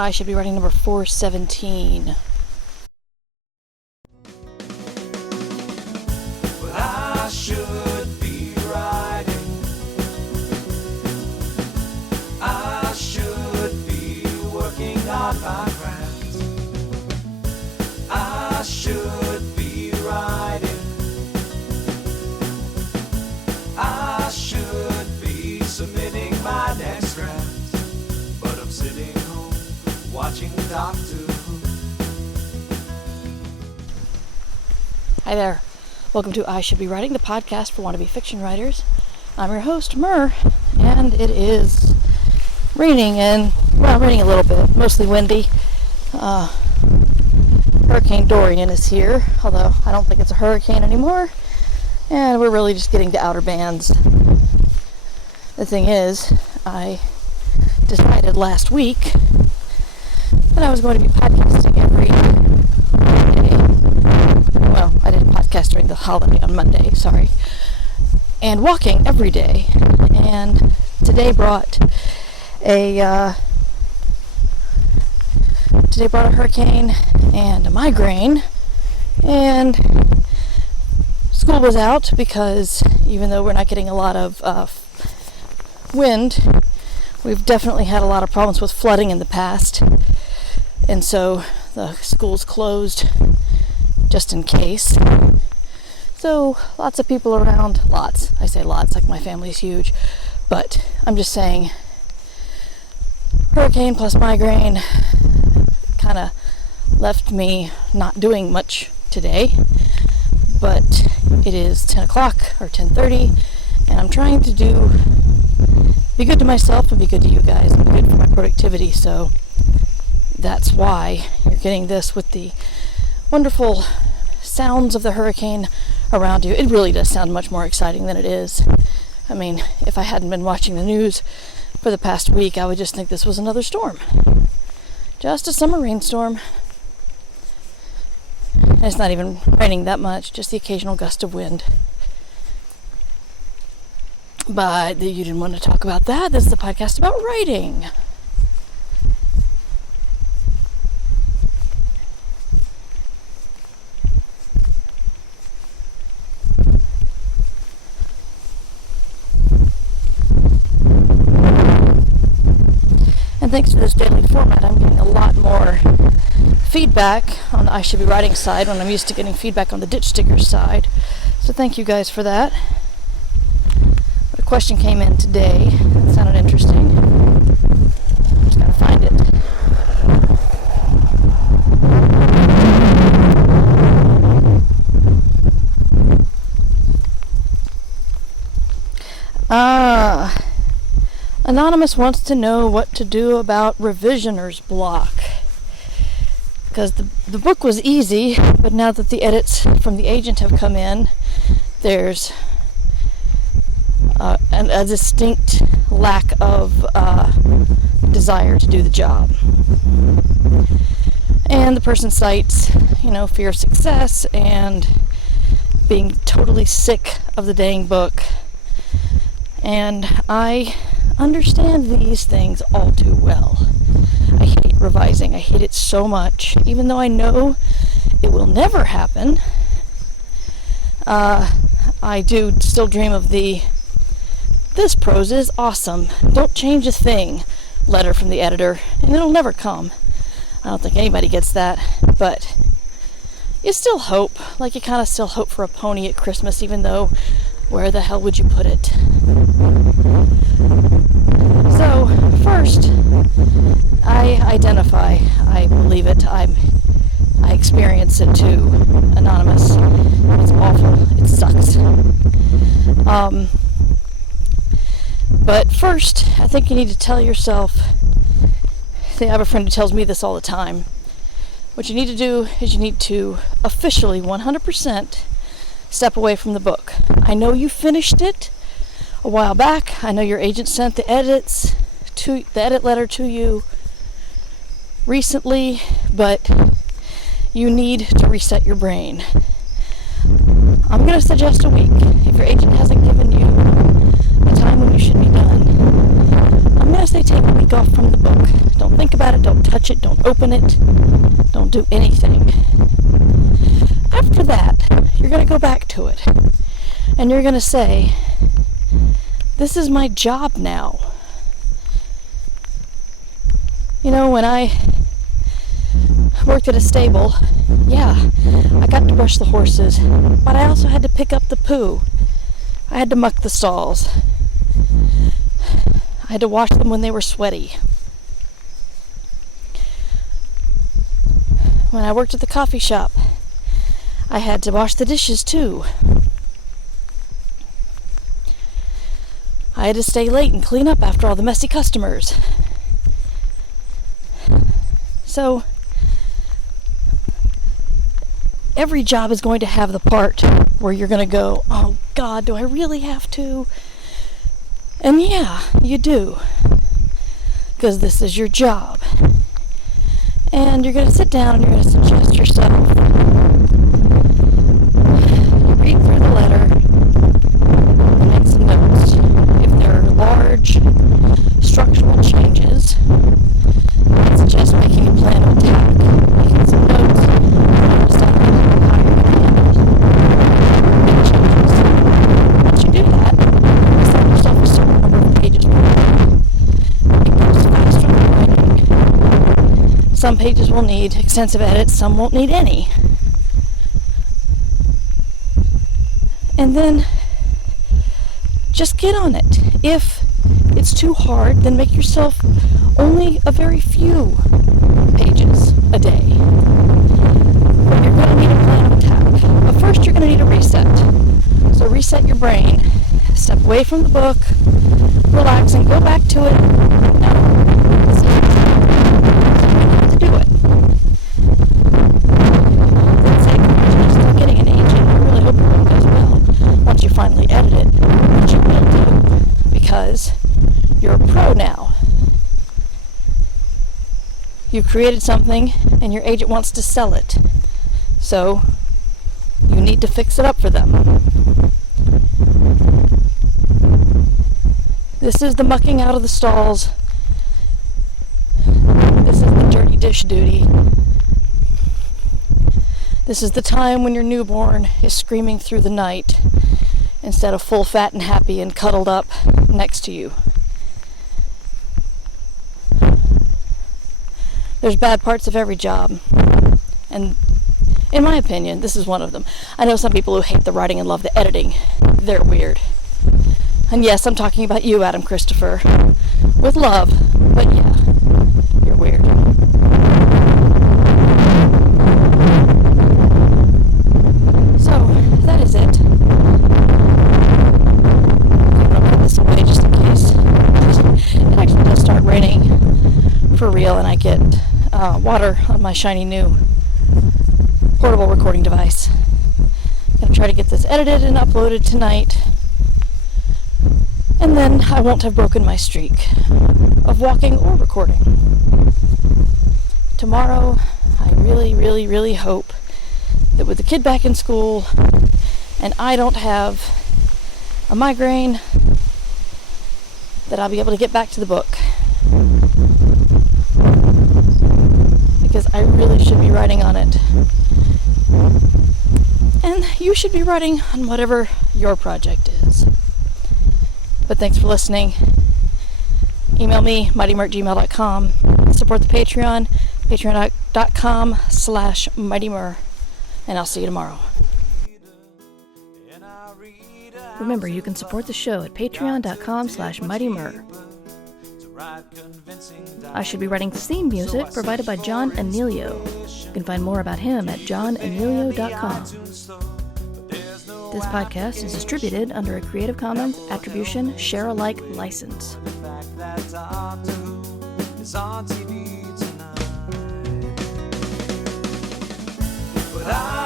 I should be writing number 417. Well, I should be writing. I should be working on my craft. I should be writing. I should be submitting my next draft. But I'm sitting home watching Doctor Who. Hi there. Welcome to I Should Be Writing, the podcast for wannabe fiction writers. I'm your host, Mur, and it is raining raining a little bit, mostly windy. Hurricane Dorian is here, although I don't think it's a hurricane anymore, and we're really just getting to outer bands. The thing is, I decided last week that I was going to be podcasting every Monday. Well, I didn't podcast during the holiday on Monday, sorry. And walking every day. And today brought a hurricane and a migraine. And school was out because even though we're not getting a lot of wind, we've definitely had a lot of problems with flooding in the past. And so the school's closed just in case. So lots of people around. Lots. I say lots, like my family's huge. But I'm just saying, hurricane plus migraine kind of left me not doing much today. But it is 10 o'clock or 10:30, and I'm trying to be good to myself and be good to you guys and be good for my productivity. So that's why you're getting this with the wonderful sounds of the hurricane around you. It really does sound much more exciting than it is. I mean, if I hadn't been watching the news for the past week, I would just think this was another storm. Just a summer rainstorm. And it's not even raining that much, just the occasional gust of wind. But you didn't want to talk about that. This is a podcast about writing. And thanks to this daily format, I'm getting a lot more feedback on the I Should Be Writing side when I'm used to getting feedback on the Ditch Stickers side. So thank you guys for that. But a question came in today that sounded interesting. Just gotta find it. Anonymous wants to know what to do about revisioner's block. Because the book was easy, but now that the edits from the agent have come in, there's a distinct lack of desire to do the job. And the person cites, fear of success and being totally sick of the dang book. And I understand these things all too well. I hate revising. I hate it so much. Even though I know it will never happen, I do still dream of this prose is awesome, don't change a thing letter from the editor, and it'll never come. I don't think anybody gets that, but you still hope. Like you kind of still hope for a pony at Christmas, even though where the hell would you put it? So, first, I identify, I believe it, I experience it too, Anonymous. It's awful, it sucks. But first, I think you need to tell yourself, I have a friend who tells me this all the time, what you need to do is you need to officially 100% step away from the book. I know you finished it a while back. I know your agent sent the edit letter to you recently, but you need to reset your brain. I'm going to suggest a week. If your agent hasn't given you the time when you should be done, I'm going to say take a week off from the book. Don't think about it, don't touch it, don't open it, don't do anything. After that, you're going to go back to it. And you're going to say, this is my job now. You know, when I worked at a stable, yeah, I got to brush the horses, but I also had to pick up the poo. I had to muck the stalls. I had to wash them when they were sweaty. When I worked at the coffee shop, I had to wash the dishes too. I had to stay late and clean up after all the messy customers. So, every job is going to have the part where you're going to go, oh God, do I really have to? And yeah, you do. Because this is your job. And you're going to sit down and you're going to suggest yourself. Read through the letter. And make some notes. If there are large structural changes, I suggest making a plan of attack. Making some notes. Understand how you're going to handle big changes. Once you do that, set yourself a certain number of pages per day. It goes faster than writing. Some pages will need extensive edits, some won't need any. And then just get on it. If it's too hard, then make yourself only a very few pages a day. But you're going to need a plan of attack. But first you're going to need a reset. So reset your brain. Step away from the book. Relax and go back to it. No. So you have to do it. Let's say you're still getting an agent. I really hope your book goes well once you finally edit it, which you will do, because you're a pro now. You've created something and your agent wants to sell it. So you need to fix it up for them. This is the mucking out of the stalls. This is the dirty dish duty. This is the time when your newborn is screaming through the night instead of full, fat, and happy and cuddled up next to you. There's bad parts of every job, and in my opinion, this is one of them. I know some people who hate the writing and love the editing. They're weird. And yes, I'm talking about you, Adam Christopher, with love, but yeah, you're weird. So, that is it. I'm going to put this away just in case. It actually does start raining for real, and I get water on my shiny new portable recording device. I'm going to try to get this edited and uploaded tonight. And then I won't have broken my streak of walking or recording. Tomorrow, I really, really, really hope that with the kid back in school and I don't have a migraine, that I'll be able to get back to the book. Because I really should be writing on it. And you should be writing on whatever your project is. But thanks for listening. Email me, mightymer@gmail.com. Support the Patreon, patreon.com/mightymur. And I'll see you tomorrow. Remember, you can support the show at patreon.com/mightymur. I should be writing theme music provided by John Anelio. You can find more about him at johnanelio.com. This podcast is distributed under a Creative Commons Attribution Share-alike license. But